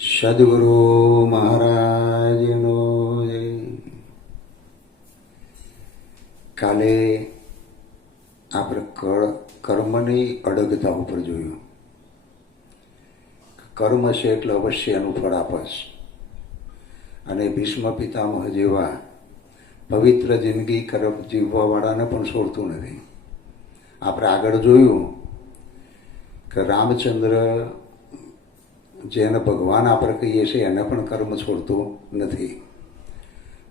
સદગુરુ મહારાજનો જય. કાલે આપણે કર્મની અડગતા ઉપર જોયું. કર્મ છે એટલે અવશ્ય એનું ફળ આપસ. અને ભીષ્મ પિતામહ જેવા પવિત્ર જિંદગી જીવવાવાળાને પણ છોડતું નથી. આપણે આગળ જોયું કે રામચંદ્ર જેને ભગવાન આપણે કહીએ છીએ એને પણ કર્મ છોડતું નથી.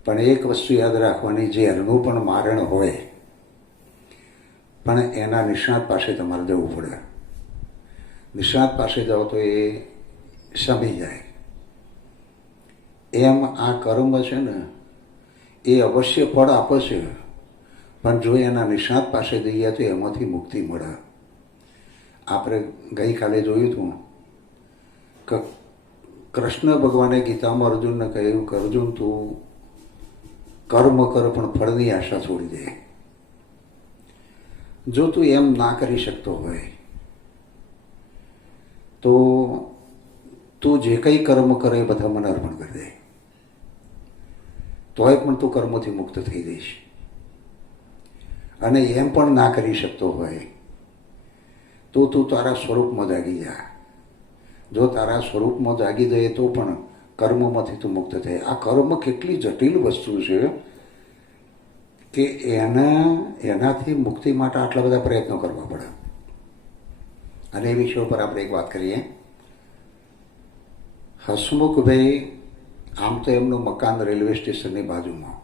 પણ એક વસ્તુ યાદ રાખવાની, ઝેરનું પણ મારણ હોય પણ એના નિષ્ણાત પાસે તમારે જવું પડે. નિષ્ણાત પાસે જાઓ તો એ સમજી જાય. એમ આ કર્મ છે ને એ અવશ્ય ફળ આપે છે, પણ જો એના નિષ્ણાત પાસે જઈએ તો એમાંથી મુક્તિ મળે. આપણે ગઈકાલે જોયું હતું કે કૃષ્ણ ભગવાને ગીતામાં અર્જુનને કહ્યું કે અર્જુન, તું કર્મ કર પણ ફળની આશા છોડી દે. જો તું એમ ના કરી શકતો હોય તો તું જે કંઈ કર્મ કરે એ બધા મને અર્પણ કરી દે, તોય પણ તું કર્મોથી મુક્ત થઈ જઈશ. અને એમ પણ ના કરી શકતો હોય તો તું તારા સ્વરૂપમાં જાગી જા. જો તારા સ્વરૂપમાં જાગી જાય તો પણ કર્મમાંથી તું મુક્ત થાય. આ કર્મ કેટલી જટિલ વસ્તુ છે કે એનાથી મુક્તિ માટે આટલા બધા પ્રયત્નો કરવા પડે. અને એ વિષય ઉપર આપણે એક વાત કરીએ. હસમુખભાઈ, આમ તો એમનું મકાન રેલવે સ્ટેશનની બાજુમાં.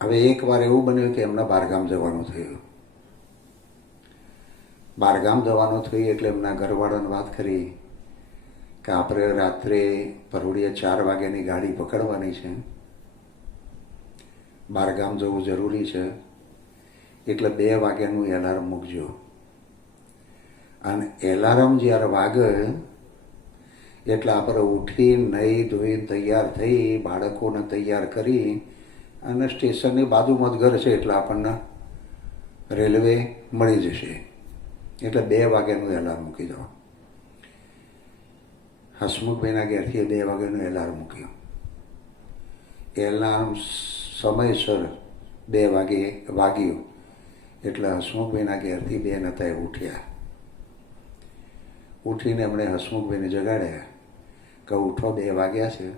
હવે એકવાર એવું બન્યું કે એમના બહારગામ જવાનું થયું. બહારગામ જવાનું થયું એટલે એમના ઘરવાળાને વાત કરી કે આપણે રાત્રે પરોઢિયે 4 વાગ્યાની ગાડી પકડવાની છે, બહારગામ જવું જરૂરી છે, એટલે 2 વાગ્યાનું એલાર્મ મૂકજો. અને એલાર્મ જ્યારે વાગે એટલે આપણે ઉઠી નહીં ધોઈને તૈયાર થઈ, બાળકોને તૈયાર કરી અને સ્ટેશનની બાજુમાં જ ઘર છે એટલે આપણને રેલવે મળી જશે. એટલે 2 વાગ્યાનું એલાર્મ મૂકી દો. હસમુખભાઈના ઘેરથી 2 વાગ્યાનું એલાર્મ મૂક્યું. એલાર્મ સમયસર 2 વાગે વાગ્યું એટલે હસમુખભાઈના ઘેરથી 2 નતા એ ઉઠ્યા. ઉઠીને એમણે હસમુખભાઈને જગાડ્યા કે ઉઠો, 2 વાગ્યા છે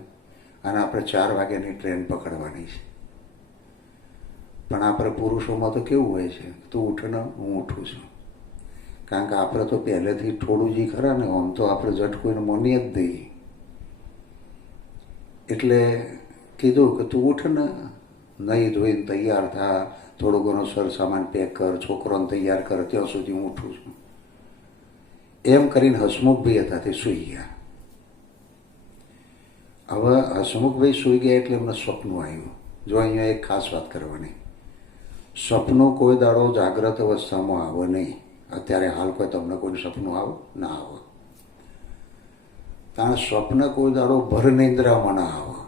અને આપણે 4 વાગ્યાની ટ્રેન પકડવાની છે. પણ આપણે પુરુષોમાં તો કેવું હોય છે, તું ઉઠ ને હું ઉઠું છું. કારણ કે આપણે તો પહેલેથી થોડું જ ખરા ને, આમ તો આપણે જટ કોઈને મોની જ દઈએ. એટલે કીધું કે તું ઉઠ ને, નહીં ધોઈને તૈયાર થા, થોડો ઘણો સર સામાન પેક કર, છોકરોને તૈયાર કર, ત્યાં સુધી હું ઉઠું છું. એમ કરીને હસમુખભાઈ હતા તે સૂઈ ગયા. હવે હસમુખભાઈ સૂઈ ગયા એટલે એમને સ્વપ્ન આવ્યું. જો અહીંયા એક ખાસ વાત કરવાની, સપનું કોઈ દાડો જાગ્રત અવસ્થામાં આવે નહીં. અત્યારે હાલ કોઈ તમને કોઈ સપનું આવો ના આવે, કારણ સ્વપ્ન કોઈ દાડો ભર નિંદ્રામાં ના આવે.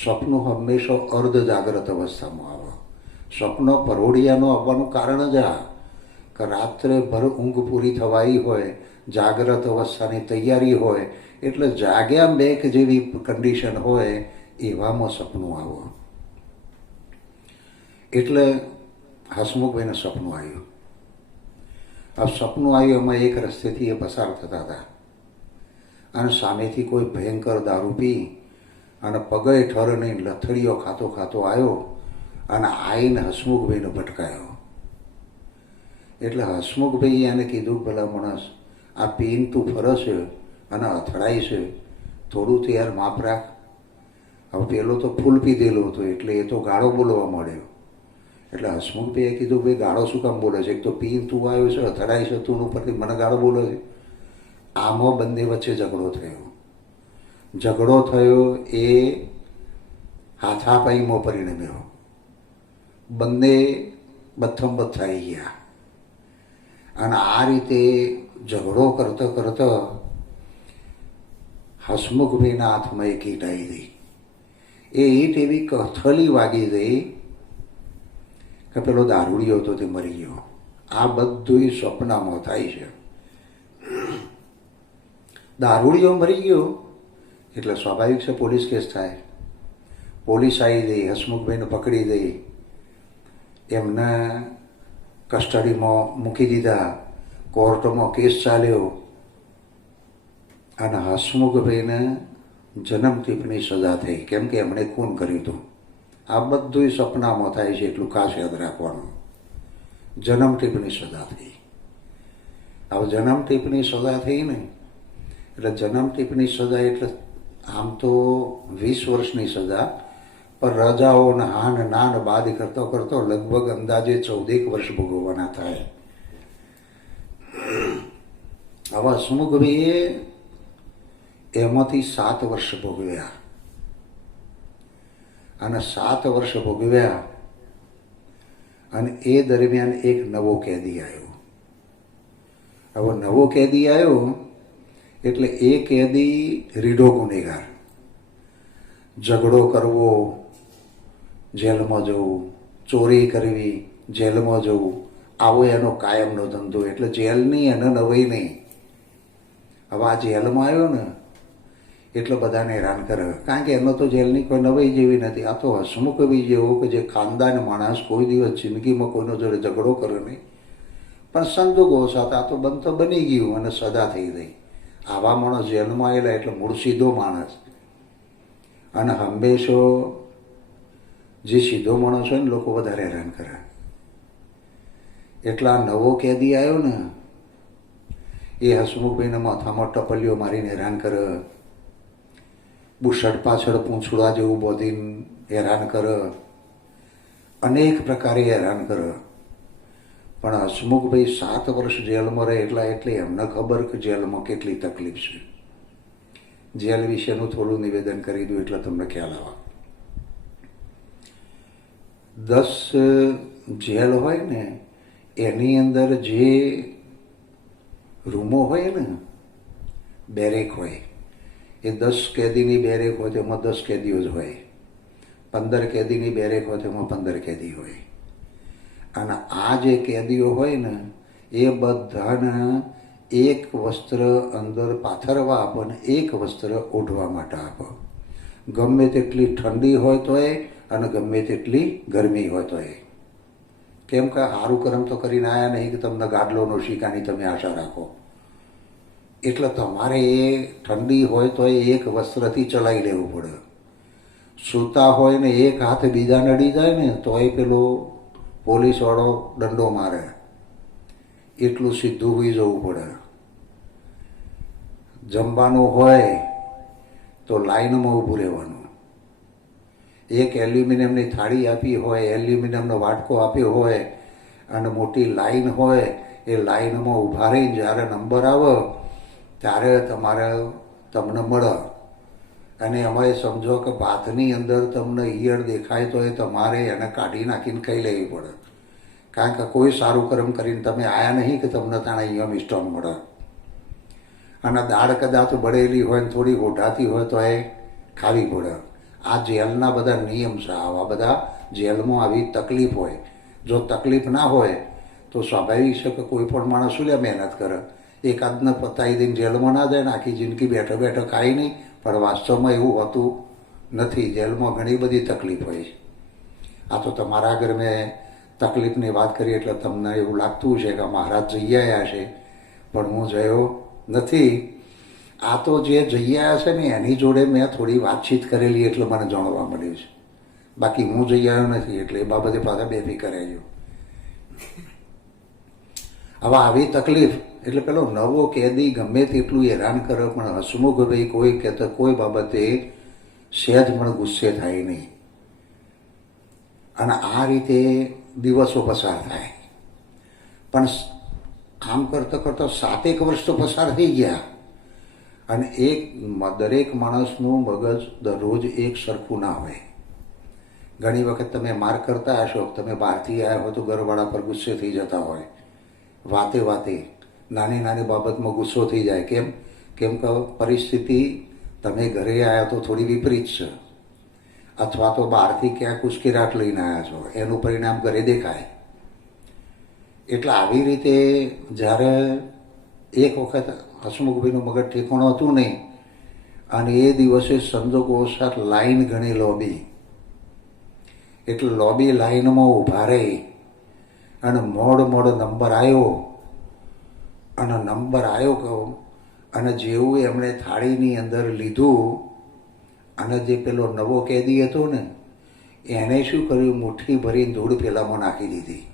સ્વપ્ન હંમેશા અર્ધ જાગ્રત અવસ્થામાં આવે. સ્વપ્ન પરોઢિયાનું આવવાનું કારણ જ આ કે રાત્રે ભર ઊંઘ પૂરી થવાઈ હોય, જાગ્રત અવસ્થાની તૈયારી હોય, એટલે જાગ્યા બેક જેવી કન્ડિશન હોય એવામાં સપનું આવો. એટલે હસમુખભાઈને સપનું આવ્યું. આ સપનું આવ્યું, એમાં એક રસ્તેથી એ પસાર થતા હતા અને સામેથી કોઈ ભયંકર દારૂ પી અને પગે ઠર નહીં લથડીઓ ખાતો ખાતો આવ્યો અને આવીને હસમુખભાઈને ભટકાયો. એટલે હસમુખભાઈએ એને કીધું, ભલા માણસ, આ પીન તું ફરે છે અને અથડાય છે, થોડું તો યાર માપ રાખ. હવે પેલો તો ફૂલ પીધેલો હતો એટલે એ તો ગાળો બોલવા મળ્યો. એટલે હસમુખભાઈએ કીધું, ભાઈ ગાળો શું કામ બોલે છે? એક તો પીન તું આવ્યો છે, અથડાય છે તું, ઉપરથી મને ગાળો બોલે છે. આમાં બંને વચ્ચે ઝઘડો થયો. ઝઘડો થયો એ હાથાપાઈમાં પરિણમ્યો. બંને બથમ થઈ ગયા અને આ રીતે ઝઘડો કરતા કરતા હસમુખભાઈના હાથમાં એક ઈંટ આવી ગઈ. એ ઈંટ એવી કથલી વાગી ગઈ કે પેલો દારૂડિયો હતો તે મરી ગયો. આ બધું સ્વપ્નમાં થાય છે. દારૂડિયો મરી ગયો એટલે સ્વાભાવિક છે પોલીસ કેસ થાય. પોલીસ આવી ગઈ, હસમુખભાઈને પકડી ગઈ, એમને કસ્ટડીમાં મૂકી દીધા, કોર્ટમાં કેસ ચાલ્યો અને હસમુખભાઈને જન્મટીપની સજા થઈ, કેમ કે એમણે ખૂન કર્યું હતું. આ બધું સપનામાં થાય છે, એટલું ખાસ યાદ રાખવાનું. જન્મટીપની સજા થઈ. હવે જન્મટીપની સજા થઈ ને એટલે જન્મટીપની સજા એટલે આમ તો 20 વર્ષની સજા, પણ રજાઓ ને હાન નાન બાદ કરતો કરતો લગભગ અંદાજે 14 વર્ષ ભોગવવાના થાય. હવે હસમુખભાઈએ એમાંથી 7 વર્ષ ભોગવ્યા અને 7 વર્ષ ભોગવ્યા અને એ દરમિયાન એક નવો કેદી આવ્યો. હવે નવો કેદી આવ્યો એટલે એ કેદી રીઢો ગુનેગાર, ઝઘડો કરવો જેલમાં જવું, ચોરી કરવી જેલમાં જવું, આવો એનો કાયમનો ધંધો. એટલે જેલની એને નવાઈ નહીં. હવે આ જેલમાં આવ્યો ને એટલે બધાને હેરાન કરે, કારણ કે એનો તો જેલની કોઈ નવાઈ જેવી નથી. આ તો હસમુખભાઈ જેવો કે જે ખાનદાન માણસ, કોઈ દિવસ જિંદગીમાં કોઈનો જોડે ઝઘડો કરે નહીં, પણ સંજોગો સાથે આ તો બંધ તો બની ગયું અને સજા થઈ ગઈ. આવા માણસ જેલમાં આવેલા એટલે મૂળ સીધો માણસ. અને હંમેશો જે સીધો માણસ હોય ને લોકો વધારે હેરાન કરે. એટલા નવો કેદી આવ્યો ને એ હસમુખભાઈને માથામાં ટપલીઓ મારીને હેરાન કરે, બુશર્ટ પાછળ પૂંછડા જેવું બોધીને હેરાન કરે, અનેક પ્રકારે હેરાન કરે. પણ હસમુખભાઈ 7 વર્ષ જેલમાં રહે એટલે એમને ખબર કે જેલમાં કેટલી તકલીફ છે. જેલ વિશેનું થોડું નિવેદન કરી દઉં એટલે તમને ખ્યાલ આવે. 10 જેલ હોય ને એની અંદર જે રૂમો હોય ને, બેરેક હોય, એ 10 કેદીની બેરેક હોય તેમાં 10 કેદીઓ જ હોય. 15 કેદીની બેરેક હોય તેમાં 15 કેદી હોય. અને આ જે કેદીઓ હોય ને એ બધાને એક વસ્ત્ર અંદર પાથરવા આપો ને એક વસ્ત્ર ઓઢવા માટે આપો. ગમે તેટલી ઠંડી હોય તોય અને ગમે તેટલી ગરમી હોય તોય. કેમ કે સારું કર્મ તો કરીને આવ્યા નહીં કે તમને ગાડલોનો શિકાની તમે આશા રાખો. એટલે તમારે એ ઠંડી હોય તો એક વસ્ત્રથી ચલાવી લેવું પડે. સૂતા હોય ને એક હાથ બીજા નડી જાય ને તોય પેલો પોલીસવાળો દંડો મારે, એટલું સીધું હોઈ જવું પડે. જમવાનું હોય તો લાઈનમાં ઊભું રહેવાનું. એક એલ્યુમિનિયમની થાળી આપી હોય, એલ્યુમિનિયમનો વાટકો આપ્યો હોય અને મોટી લાઈન હોય, એ લાઈનમાં ઊભા રહીને જ્યારે નંબર આવે ત્યારે તમને મળે. અને એમાં સમજો કે ભાતની અંદર તમને ઈયળ દેખાય તો એ તમારે એને કાઢી નાખીને ખાઈ લેવી પડે, કારણ કે કોઈ સારું કર્મ કરીને તમે આવ્યા નહીં કે તમને ત્યાં અહીંયા મિષ્ટાન મળે. અને દાળ કદાચ બળેલી હોય ને થોડી ઓઢાતી હોય તો એ ખાવી પડે. આ જેલના બધા નિયમ છે. આવા બધા જેલમાં આવી તકલીફ હોય. જો તકલીફ ના હોય તો સ્વાભાવિક છે કે કોઈ પણ માણસ શું લે મહેનત કરે, એકાદને પતાવી દઈને જેલમાં ના જાય ને આખી જિંદગી બેઠો બેઠો ખાય નહીં. પણ વાસ્તવમાં એવું હોતું નથી. જેલમાં ઘણી બધી તકલીફ હોય છે. આ તો તમારા આગળ મેં તકલીફની વાત કરી એટલે તમને એવું લાગતું છે કે મહારાજ જઈ આવ્યા છે, પણ હું જયો નથી. આ તો જે જઈ આવ્યા છે ને એની જોડે મેં થોડી વાતચીત કરેલી એટલે મને જાણવા મળ્યું છે. બાકી હું જઈ આવ્યો નથી એટલે એ બાબતે પાછા બેફિકર રહેજો. હવે આવી તકલીફ એટલે પેલો નવો કેદી ગમે તેટલું હેરાન કરે પણ હસમુખભાઈ કોઈ કહેતા કોઈ બાબતે સહેજ પણ ગુસ્સે થાય નહીં. અને આ રીતે દિવસો પસાર થાય. પણ આમ કરતાં કરતાં 7 વર્ષ તો પસાર થઈ ગયા. અને દરેક માણસનું મગજ દરરોજ એક સરખું ના હોય. ઘણી વખત તમે માર કરતા હશો, તમે બહારથી આવ્યા હો તો ઘરવાળા પર ગુસ્સે થઈ જતા હોય. વાતે વાતે નાની નાની બાબતમાં ગુસ્સો થઈ જાય. કેમ કે પરિસ્થિતિ તમે ઘરે આવ્યા તો થોડી વિપરીત છે, અથવા તો બહારથી ક્યાંક ઉશ્કેરાટ લઈને આવ્યા છો, એનું પરિણામ ઘરે દેખાય. એટલે આવી રીતે જ્યારે એક વખત હસમુખભાઈનું મગજ ઠેકાણું હતું નહીં અને એ દિવસે સંજોગોવશાત લાઈન ઘણી લોબી, એટલે લોબી લાઈનમાં ઊભા રહી અને મોડ નંબર આવ્યો અને નંબર આવ્યો કહું અને જેવું એમણે થાળીની અંદર લીધું અને જે પેલો નવો કેદી હતો ને એને શું કર્યું, મુઠ્ઠી ભરીને ધૂળ પેલામાં નાખી દીધી.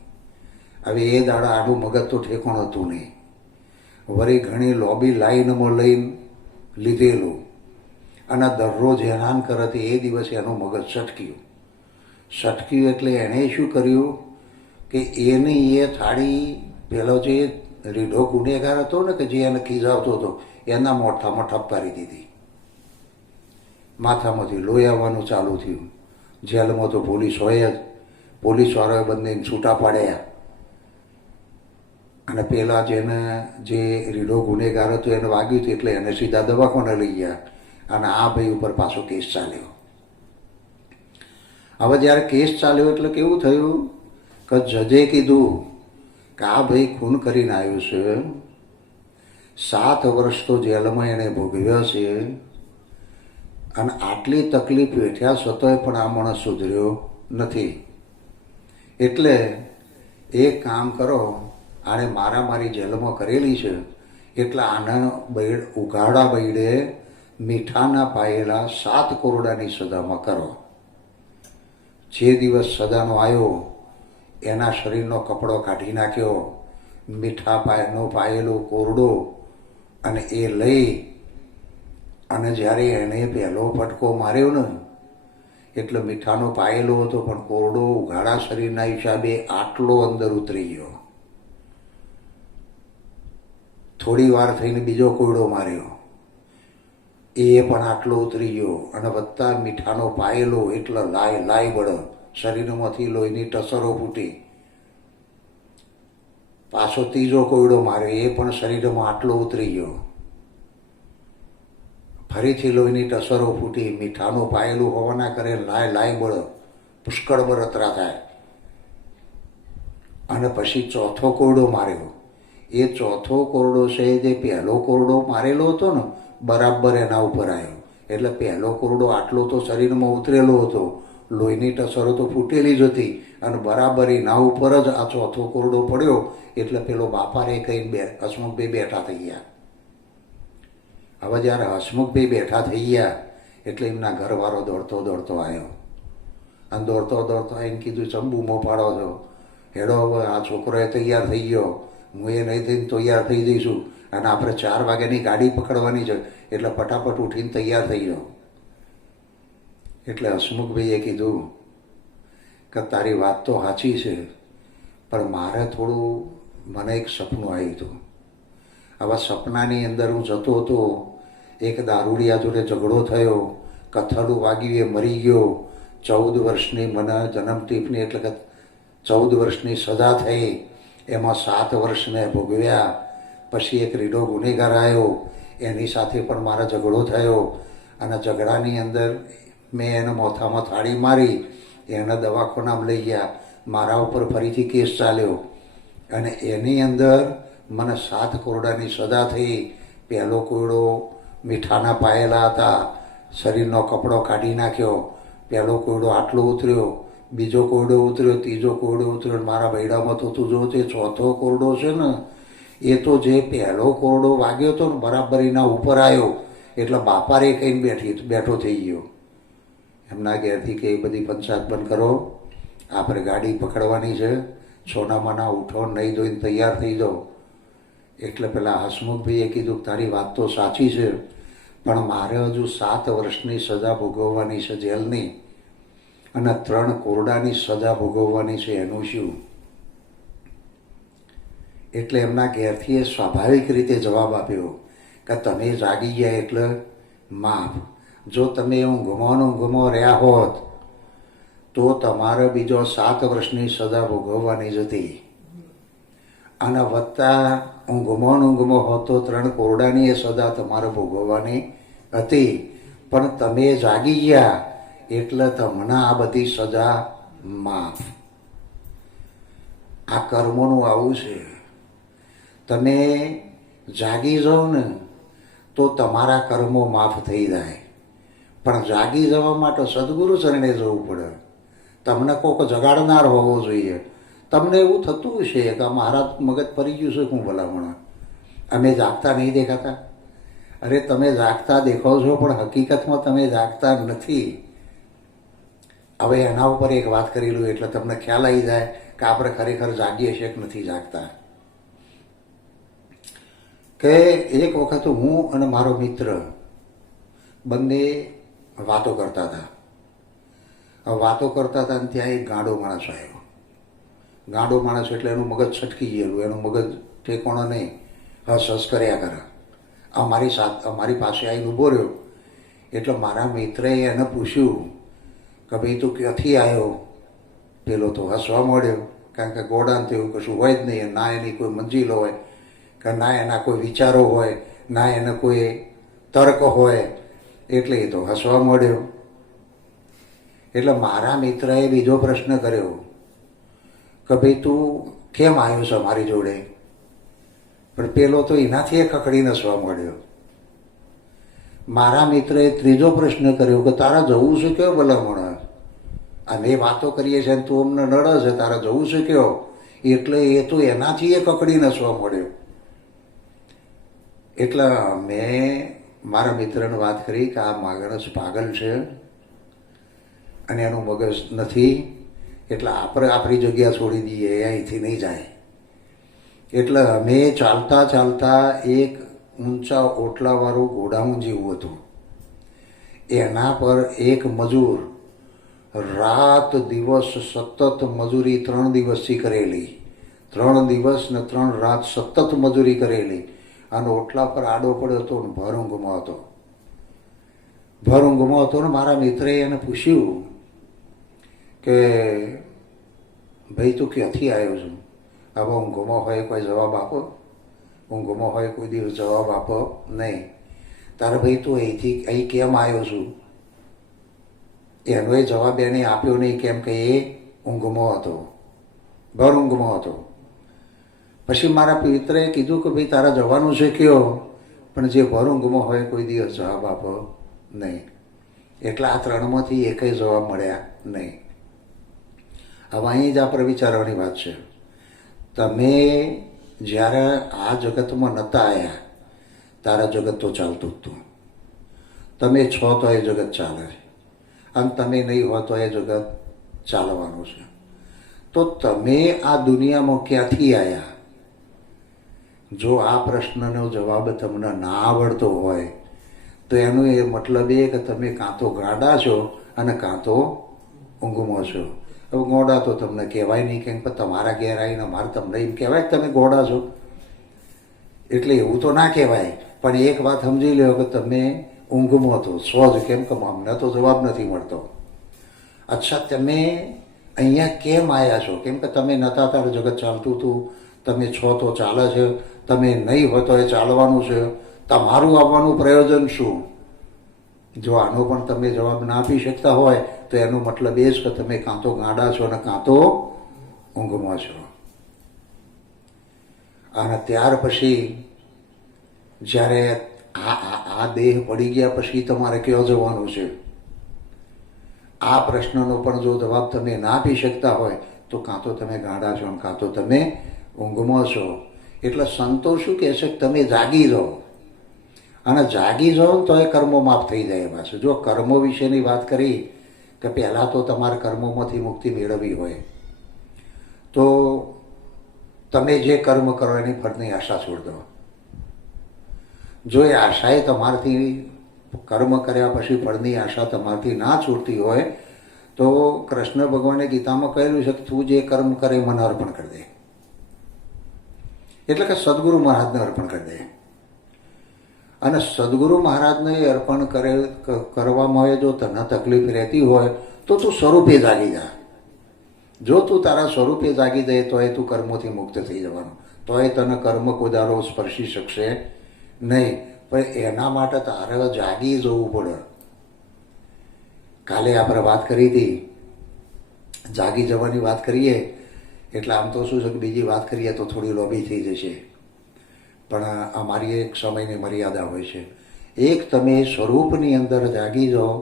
હવે એ દાડા આડું મગજ તો ઠેકાણું હતું નહીં, વળી ઘણી લોબી લાઈનમાં લઈને લીધેલું અને દરરોજ હેરાન કરતી. એ દિવસે એનું મગજ સટક્યું એટલે એણે શું કર્યું કે એની એ થાળી પેલો જે રીઢો ગુનેગાર હતો ને કે જે એને ખીજાવતો હતો એના મોઢામાં ઠપકારી દીધી. માથામાંથી લોહી આવવાનું ચાલુ થયું. જેલમાં તો પોલીસ હોય જ, પોલીસવાળાએ બંનેને છૂટા પાડ્યા અને પેલા જેને જે રીઢો ગુનેગાર હતો એને વાગ્યું હતું એટલે એને સીધા દવાખાને લઈ ગયા અને આ ભાઈ ઉપર પાછો કેસ ચાલ્યો. હવે જ્યારે કેસ ચાલ્યો એટલે કેવું થયું કે જજે કીધું કે આ ભાઈ ખૂન કરીને આવ્યો છે, 7 વર્ષ તો જેલમાં એણે ભોગવ્યા છે અને આટલી તકલીફ વેઠ્યા છતાંય પણ આ માણસ સુધર્યો નથી. એટલે એક કામ કરો, આણે મારામારી જેલમાં કરેલી છે એટલે આના ઉઘાડા બૈડે મીઠાના પાયેલા 7 કોરડાની સજામાં કરો. જે દિવસ સજાનો આવ્યો એના શરીરનો કપડો કાઢી નાખ્યો, મીઠા પાયનો પાયેલો કોરડો અને એ લઈ અને જ્યારે એણે પહેલો ફટકો માર્યો ને એટલે મીઠાનો પાયેલો હતો પણ કોરડો ઉઘાડા શરીરના હિસાબે આટલો અંદર ઉતરી ગયો. થોડી વાર થઈને બીજો કોયડો માર્યો, એ પણ આટલો ઉતરી ગયો અને વત્તા મીઠાનો પાયેલો એટલે લાય બળ શરીરમાંથી લોહીની ટસરો ફૂટી. પાછો ત્રીજો કોયડો માર્યો, એ પણ શરીરમાં આટલો ઉતરી ગયો. ફરીથી લોહીની ટસરો ફૂટી, મીઠાનું પાયેલું હોવાના કરે લાય બળ પુષ્કળ બળતરા થાય. અને પછી ચોથો કોરડો માર્યો. એ ચોથો કોરડો છે જે પહેલો કોરડો મારેલો હતો ને બરાબર એના ઉપર આવ્યો. એટલે પહેલો કોરડો આટલો તો શરીરમાં ઉતરેલો હતો, લોહીની ટસરો તો ફૂટેલી જ હતી અને બરાબર એના ઉપર જ આ ચોથો કોરડો પડ્યો. એટલે પેલો બાપારે કહીને હસમુખભાઈ બેઠા થઈ ગયા. હવે જ્યારે હસમુખભાઈ બેઠા થઈ ગયા એટલે એમના ઘરવાળો દોડતો આવ્યો અને દોડતો આવીને કીધું ચંબુમો પાડો છો, હેડો હવે આ છોકરોએ તૈયાર થઈ ગયો, હું એ નહીં થઈને તૈયાર થઈ જઈશું અને આપણે 4 વાગ્યાની ગાડી પકડવાની છે એટલે ફટાફટ ઉઠીને તૈયાર થઈ ગયો. એટલે હસમુખભાઈએ કીધું કે તારી વાત તો સાચી છે પણ મારે મને એક સપનું આવ્યું હતું. આવા સપનાની અંદર હું જતો હતો, એક દારૂડિયા જોડે ઝઘડો થયો, કથાડું વાગ્યું, એ મરી ગયો. 14 વર્ષની મને જન્મટીપની એટલે કે 14 વર્ષની સજા થઈ, એમાં 7 વર્ષ મેં ભોગવ્યા. પછી એક રીઢો ગુનેગાર આવ્યો, એની સાથે પણ મારા ઝઘડો થયો અને ઝઘડાની અંદર મેં એને મોથામાં થાળી મારી, એને દવાખાનામાં લઈ ગયા, મારા ઉપર ફરીથી કેસ ચાલ્યો અને એની અંદર મને 7 કોરડાની સજા થઈ. પહેલો કોયડો મીઠાના પાયેલા હતા, શરીરનો કપડો કાઢી નાખ્યો, પહેલો કોયડો આટલો ઉતર્યો, બીજો કોયડો ઉતર્યો, ત્રીજો કોયડો ઉતર્યો. મારા બૈડામાં તો તું જો તે ચોથો કોરડો છે ને એ તો જે પહેલો કોરડો વાગ્યો હતો ને બરાબર એના ઉપર આવ્યો એટલે બાપારે કહીને બેઠો થઈ ગયો. એમના ઘેરથી કે એ બધી પંચાયત બંધ કરો, આપણે ગાડી પકડવાની છે, સોનામાના ઉઠો, નહીં ધોઈને તૈયાર થઈ જાઓ. એટલે પેલા હસમુખભાઈએ કીધું તારી વાત તો સાચી છે પણ મારે હજુ 7 વર્ષની સજા ભોગવવાની છે જેલની અને 3 કોરડાની સજા ભોગવવાની છે, એનું શું? એટલે એમના ઘેરથી એ સ્વાભાવિક રીતે જવાબ આપ્યો કે તમે જાગી ગયા એટલે માફ. જો તમે ઊંઘમાં રહ્યા હોત તો તમારે બીજો 7 વર્ષની સજા ભોગવવાની જ હતી અને વત્તા ઊંઘમાં હોત તો 3 કોરડાની એ સજા તમારે ભોગવવાની હતી. પણ તમે જાગી ગયા એટલે તમને આ બધી સજા માફ. આ કર્મોનું આવું છે. તમે જાગી જાઓ ને તો તમારા કર્મો માફ થઈ જાય, પણ જાગી જવા માટે સદગુરુ ચરણે જવું પડે. તમને કોઈક જગાડનાર હોવો જોઈએ. તમને એવું થતું હશે કે મારા મગજ પડી ગયું છે, હું ભલામણ અમે જાગતા નહીં દેખાતા. અરે તમે જાગતા દેખાવ છો, પણ હકીકતમાં તમે જાગતા નથી. હવે એના ઉપર એક વાત કરી લઉં એટલે તમને ખ્યાલ આવી જાય કે આપણે ખરેખર જાગીએ છીએ કે નથી જાગતા. કે એક વખત હું અને મારો મિત્ર બંને વાતો કરતા હતા. વાતો કરતા હતા અને ત્યાં એક ગાંડો માણસ આવ્યો. ગાંડો માણસ એટલે એનું મગજ છટકી ગયેલું, એનું મગજ ઠેકોણો નહીં, હસ કર્યા કરે. અમારી પાસે આવીને ઊભો રહ્યો. એટલે મારા મિત્રએ એને પૂછ્યું કે ભાઈ તું ક્યાંથી આવ્યો? પેલો તો હસવા મળ્યો, કારણ કે ગોડાને તો એવું કશું હોય જ નહીં, ના એની કોઈ મંજિલ હોય, કે ના એના કોઈ વિચારો હોય, ના એને કોઈ તર્ક હોય, એટલે એ તો હસવા મળ્યો. એટલે મારા મિત્રએ બીજો પ્રશ્ન કર્યો કે ભાઈ તું કેમ આવ્યો છે મારી જોડે? પણ પેલો તો એનાથી ખકડીને હસવા મળ્યો. મારા મિત્રએ ત્રીજો પ્રશ્ન કર્યો કે તારા જવું છે કયો ભલામણ? અમે વાતો કરીએ છીએ તું અમને નડે છે, તારા જવું છે કયો? એટલે એ તો એનાથી ખકડીને હસવા મળ્યો. એટલે મેં મારા મિત્રને વાત કરી કે આ માણસ પાગલ છે અને એનું મગજ નથી, એટલે આપણે આપણી જગ્યા છોડી દઈએ, એ અહીંથી નહીં જાય. એટલે અમે ચાલતા ચાલતા એક ઊંચા ઓટલાવાળું ગોડાઉન જેવું હતું. એના પર એક મજૂર રાત દિવસ સતત મજૂરી 3 દિવસથી કરેલી, 3 દિવસ ને 3 રાત સતત મજૂરી કરેલી, અને ઓટલા પર આડો પડ્યો હતો ને ભર ઊંઘમાં હતો. ભર ઊંઘમાં હતો ને મારા મિત્રએ એને પૂછ્યું કે ભાઈ તું ક્યાંથી આવ્યો છું? હવે ઊંઘમાં હોય કોઈ જવાબ આપો? ઊંઘમાં હોય કોઈ દિવસ જવાબ આપો નહીં. તારે ભાઈ તું અહીં કેમ આવ્યો છું? એનો એ જવાબ એને આપ્યો નહીં, કેમ કે એ ઊંઘમાં હતો, ભર ઊંઘમાં હતો. પછી મારા મિત્રએ કીધું કે ભાઈ તારા જવાનું છે કયો? પણ જે ભર ઊંઘમાં હોય કોઈ દિવસ જવાબ આપો નહીં. એટલે આ 3માંથી એકેય જવાબ મળ્યા નહીં. હવે અહીં જ આપણે વિચારવાની વાત છે. તમે જ્યારે આ જગતમાં નહોતા આવ્યા તારા જગત તો ચાલતું જ હતું. તમે છો તો એ જગત ચાલે છે, અને તમે નહીં હો તો એ જગત ચાલવાનું છે. તો તમે આ દુનિયામાં ક્યાંથી આવ્યા? જો આ પ્રશ્નનો જવાબ તમને ના આવડતો હોય તો એનો એ મતલબ એ કે તમે કાં તો ગાંડા છો અને કાં તો ઊંઘમાં છો. હવે ગોડા તો તમને કહેવાય નહીં, કેમ કે તમારા ઘેર આવીને મારે તમને એમ કહેવાય કે તમે ગોડા છો, એટલે એવું તો ના કહેવાય. પણ એક વાત સમજી લો કે તમે ઊંઘમાં તો છો જ, કેમ કે અમને તો જવાબ નથી મળતો. અચ્છા, તમે અહીંયા કેમ આવ્યા છો? કેમ કે તમે નહોતા ત્યારે જગત ચાલતું હતું, તમે છો તો ચાલે છે, તમે નહીં હોય તો એ ચાલવાનું છે. તમારું આવવાનું પ્રયોજન શું? જો આનો પણ તમે જવાબ ના આપી શકતા હોય તો એનો મતલબ એ જ કે તમે કાં તો ગાંડા છો અને કાં તો ઊંઘમાં છો. અને ત્યાર પછી જ્યારે આ દેહ પડી ગયા પછી તમારે ક્યાં જવાનું છે? આ પ્રશ્નનો પણ જો જવાબ તમે ના આપી શકતા હોય તો કાં તો તમે ગાંડા છો અને કાં તો તમે ઊંઘમાં છો. એટલે સંતો શું કહે છે? તમે જાગી જાઓ, અને જાગી જાઓ તો એ કર્મો માફ થઈ જાય એમાં છે. જો કર્મો વિશેની વાત કરી કે પહેલાં તો તમારે કર્મોમાંથી મુક્તિ મેળવવી હોય તો તમે જે કર્મ કરો એની ફળની આશા છોડી દો. જો એ આશાએ તમારાથી કર્મ કર્યા પછી ફળની આશા તમારાથી ના છૂટતી હોય તો કૃષ્ણ ભગવાને ગીતામાં કહેલું છે કે તું જે કર્મ કરે મને અર્પણ કરી દે. એટલે કે સદગુરુ મહારાજને અર્પણ કરી દે. અને સદગુરુ મહારાજને અર્પણ કરવામાં જો તને તકલીફ રહેતી હોય તો તું સ્વરૂપે જાગી જા. જો તું તારા સ્વરૂપે જાગી જાય તો એ તું કર્મોથી મુક્ત થઈ જવાનું, તો એ તને કર્મ કોદારો સ્પર્શી શકશે નહીં. પણ એના માટે તારે જાગી જવું પડે. કાલે આપણે વાત કરી હતી, જાગી જવાની વાત કરીએ એટલે આમ તો શું છે કે બીજી વાત કરીએ તો થોડી લોબી થઈ જશે. પણ અમારી એક સમયની મર્યાદા હોય છે. એક તમે સ્વરૂપની અંદર જાગી જાઓ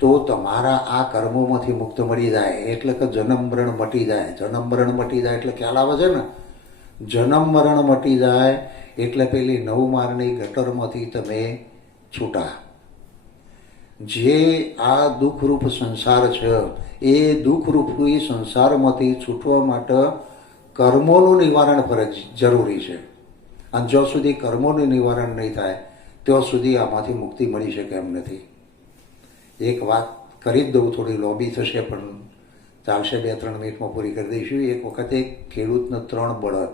તો તમારા આ કર્મોમાંથી મુક્ત મળી જાય, એટલે કે જન્મ મરણ મટી જાય. જન્મ મરણ મટી જાય એટલે ખ્યાલ આવે છે ને? જન્મ મરણ મટી જાય એટલે પેલી નવમારની ગટરમાંથી તમે છૂટા. જે આ દુઃખરૂપ સંસાર છે એ દુઃખરૂપી સંસારમાંથી છૂટવા માટે કર્મોનું નિવારણ જરૂરી છે. અને જ્યાં સુધી કર્મોનું નિવારણ નહીં થાય ત્યાં સુધી આમાંથી મુક્તિ મળી શકે એમ નથી. એક વાત કરી જ દઉં, થોડી લોબી થશે પણ ચાલશે, 2-3 મિનિટમાં પૂરી કરી દઈશું. એક વખતે એક ખેડૂતને 2 બળદ,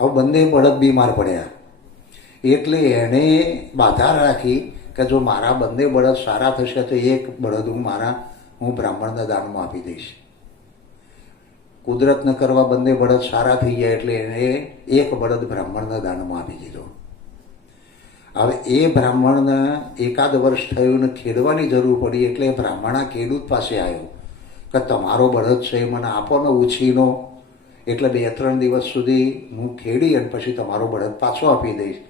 હવે બંને બળદ બીમાર પડ્યા એટલે એણે બાધા રાખી કે જો મારા બંને બળદ સારા થશે તો એક બળદ હું બ્રાહ્મણના દાનમાં આપી દઈશ. કુદરતને કરવા બંને બળદ સારા થઈ ગયા એટલે એણે એક બળદ બ્રાહ્મણના દાનમાં આપી દીધો. હવે એ બ્રાહ્મણને એકાદ વર્ષ થયું ને ખેડવાની જરૂર પડી એટલે બ્રાહ્મણ ખેડૂત પાસે આવ્યો કે તમારો બળદ છે એ મને આપો ને ઉછીનો, એટલે 2-3 દિવસ સુધી હું ખેડી અને પછી તમારો બળદ પાછો આપી દઈશ.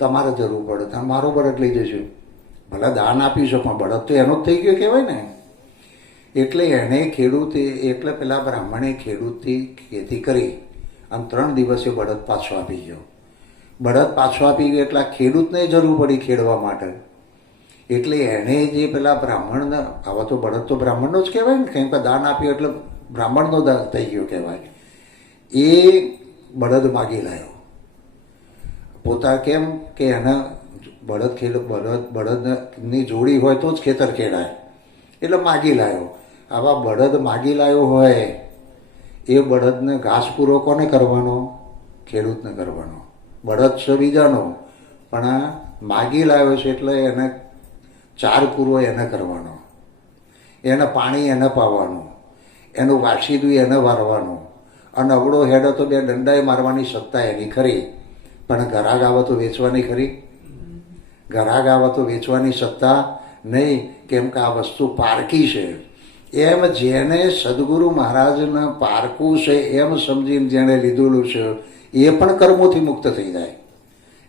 તમારે જરૂર પડે તો મારો બળદ લઈ જજો. ભલે દાન આપીશું પણ બળદ તો એનો જ થઈ ગયો કહેવાય ને. એટલે એણે એટલે પેલા બ્રાહ્મણે ખેડૂતથી ખેતી કરી અને 3 દિવસે બળદ પાછો આપી ગયો. બળદ પાછો આપી ગયો એટલે ખેડૂતને જરૂર પડી ખેડવા માટે. એટલે એણે જે પેલા બ્રાહ્મણને, આવા તો બળદ તો બ્રાહ્મણનો જ કહેવાય ને, કેમ કે દાન આપ્યું એટલે બ્રાહ્મણનો દાન થઈ ગયો કહેવાય. એ બળદ માગી લાવ્યો. પોતા કેમ કે એના બળદની જોડી હોય તો જ ખેતર ખેડાય, એટલે માગી લાવ્યો. આવા બળદ માગી લાવ્યો હોય એ બળદને ઘાસ પૂરો કોને કરવાનો? ખેડૂતને કરવાનો. બળદ છે બીજાનો, પણ માગી લાવ્યો છે એટલે એને 4 પૂરો એને કરવાનો, એને પાણી એને પાવાનું, એનું વાસીદું એને વારવાનું, અને અવળો હેડો તો 2 દંડાએ મારવાની સત્તા એની ખરી, પણ ઘરાક આવે તો વેચવાની ખરી? ઘરાક આવે તો વેચવાની સત્તા નહીં, કેમ કે આ વસ્તુ પારકી છે. એમ જેને સદગુરુ મહારાજને પારકું છે એમ સમજીને જેણે લીધેલું છે એ પણ કર્મોથી મુક્ત થઈ જાય.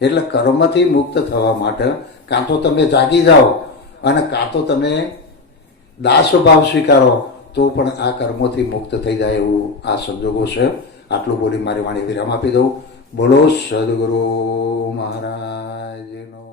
એટલે કર્મથી મુક્ત થવા માટે કાં તો તમે જાગી જાઓ અને કાં તો તમે દાસ ભાવ સ્વીકારો તો પણ આ કર્મોથી મુક્ત થઈ જાય એવું આ સંજોગો છે. આટલું બોલી મારી વાણી વિરામ આપી દઉં. બોલો સદગુરુ મહારાજનો.